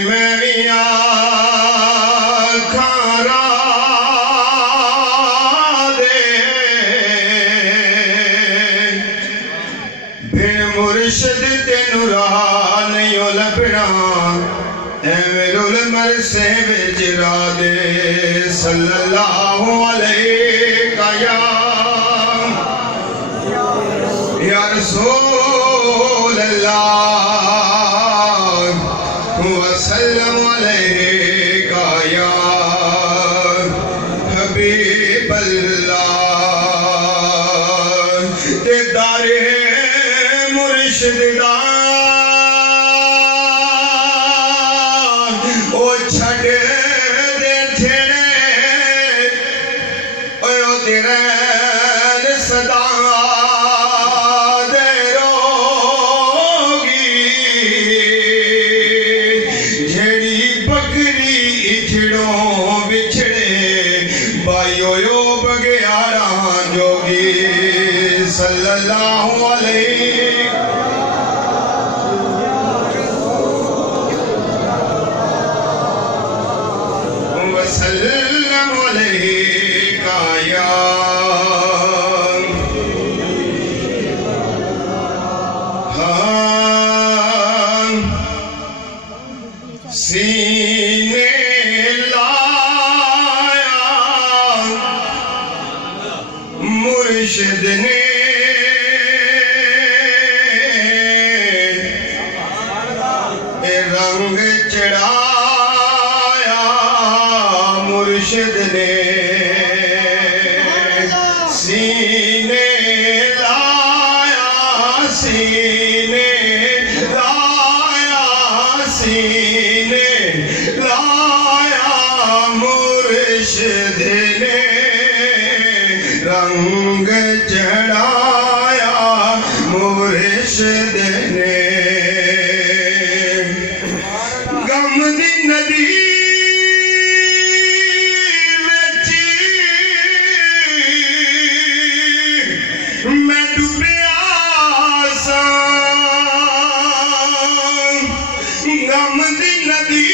میں بھی آکھاں دے بن مرشد تینوں راہ نہیں لبنا ایویں رول مرسے وچ راہ دے صلی اللہ علیہ یا رسول اللہ وسلم علیہ یا حبیب اللہ تے دار مرشد دا او چھڑ دے تھیڑے او تیرے صدا صلی اللہ علیہ وسلم علیہ یا سینے لایا مرشد نے رنگ چڑھایا مرشد نے سینے لایا سینے لایا سینے لایا مرشد نے رنگ چڑھایا مرشد نے غم دی ندی وچ میں ڈوبیا ساں غم دی ندی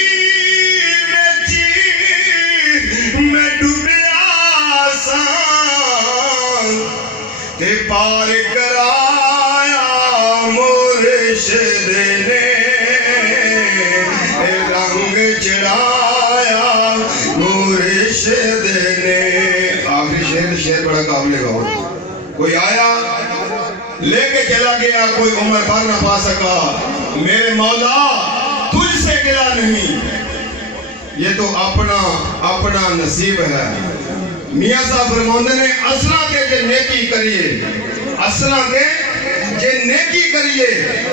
وچ میں ڈوبیا ساں تے پار کرایا مرشد نے چڑھایا مرشد نے آخری شعر بڑا قابل غور کوئی آیا لے کے چلا گیا کوئی عمر بھر نہ پا سکا میرے مولا تجھ سے گلا نہیں یہ تو اپنا نصیب ہے میاں صاحب فرماندے نے اصلاں کے جے نیکی کریے اصلاں کے جے نیکی کریے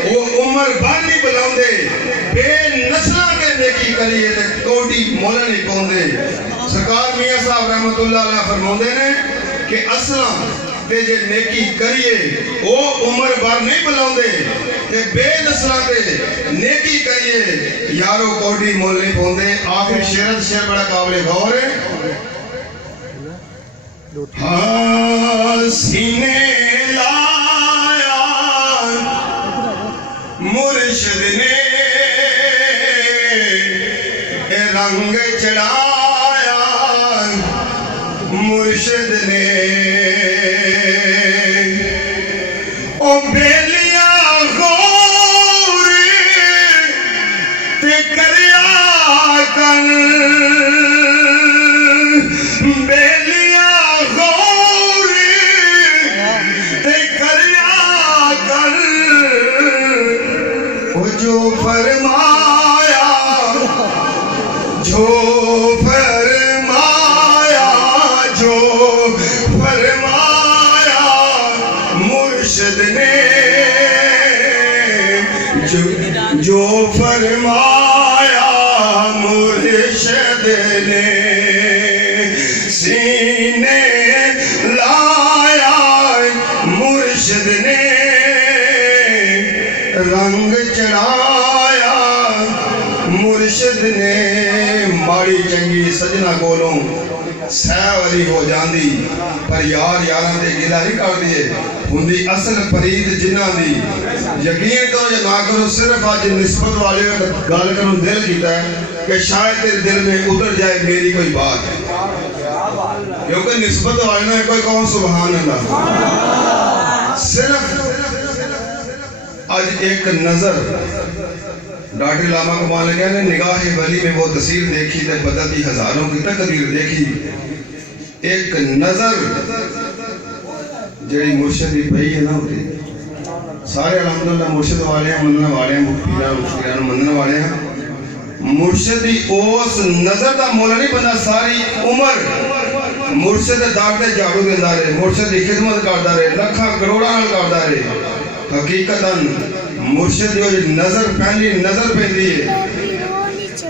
وہ عمر بھر نہیں بلاؤندے بے نسلاں کے نیکی کریے تے کوڈی مولا نہیں پاؤندے سرکار میاں صاحب رحمت اللہ علیہ فرماندے نے کہ اصلاں تے جے نیکی کریے وہ عمر بھر نہیں بلاؤندے تے بے نسلاں تے نیکی کریے یارو کوڈی مول نہیں پاؤندے آخری شعر بڑا قابل غور ہے سینے لایا مرشد نے رنگ چڑھایا مرشد نے او بیلیا غور تے کریا کر بیلیا غور تے کریا کر او جو فرمایا جو فرمایا مرشد نے جو فرمایا مرشد نے سینے لایا مرشد نے رنگ چڑھایا مرشد نے ماڑی چنگی سجنا کولوں سہ والی ہو جاندی پر یار یاراں تے گلا نہیں کر دیے ہوندی اصل فرید جنہاں دی یقین کرو یا نہ کرو صرف آج نسبت والے گل کروں دل کیتا ہے کہ شاید تیرے دل میں اتر جائے میری کوئی بات کیونکہ نسبت والے نے کوئی کون سبحان اللہ صرف آج ایک نظر ڈاکٹر علامہ کمال لگا نے نگاہ ولی میں وہ تصویر دیکھی تے بدلتی ہزاروں کی تقدیر دیکھی ایک نظر جڑی مرشد دی پئی ہے نا ہوتی سارے الحمدللہ مرشد والے ہیں مننے والے ہیں پیران مننے والے ہیں مرشد دی اس نظر دا مولا نہیں بندہ ساری عمر مرشد دار تے جھاڑو دیندا رہے مرشد دی خدمت کردا رہے لکھاں کروڑاں نال کردا رہے حقیقتاً مرشد جو نظر پہلی نظر پیندی ہے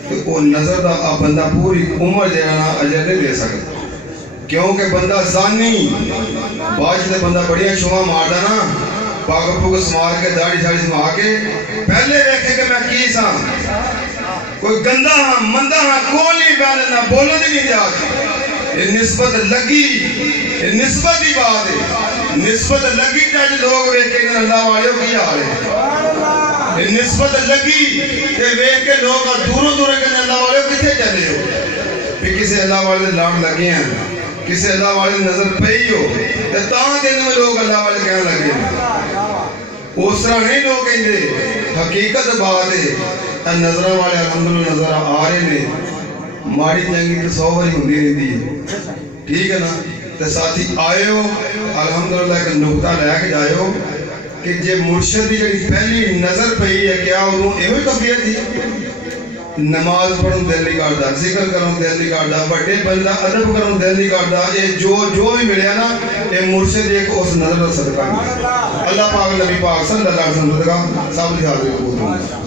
تو وہ نظر دا بندہ پوری عمر دینا اجر نہیں دے سکتا کیونکہ بندہ زانی باج دے بندہ بڑیاں شوہاں ماردا نا پاگ پوگ سمار کے داڑھی ساڑھی سما کے پہلے دیکھے کہ میں کی سا کوئی گندہ ہاں مندہ ہاں کول نہیں بیانے نہ بولن دی نہیں جاتی یہ نسبت لگی یہ نسبت دی بات ہے نسبت لگی جاج لوگ ویکے کہ اللہ والے کی آ رہے یہ نسبت لگی کہ ویکے لوگ دوروں دوروں کہ اللہ والے کتھے چلے ہو پھر کسی اللہ والے لاڑ لگے ہیں کسی اللہ والے نظر پئی ہو تو تاں دن میں لوگ اللہ والے کہنے لگے ہیں اس طرح نہیں لوگ کہیں دے حقیقت بات ہے نظرہ والے الحمدللہ نظر آ رہے نے ماڑی چنگی تو 100 باری ہوندی رہتی ہے ٹھیک ہے نا تو ساتھی آئے ہو الحمدللہ ایک نقطہ لے کے جائے ہو کہ جے مرشد دی جڑی پہلی نظر پئی ہے کیا انہوں ایویں کفیت تھی نماز پڑھوں دل نہیں کردا ذکر کروں دل نہیں کردا بڑے بندہ ادب کروں دل نہیں کردا یہ جو بھی ملیا نا یہ مرشد ایک اس نظر صدقہ اللہ پاک نبی پاک صلی اللہ علیہ وسلم صدقہ سب حاضر کو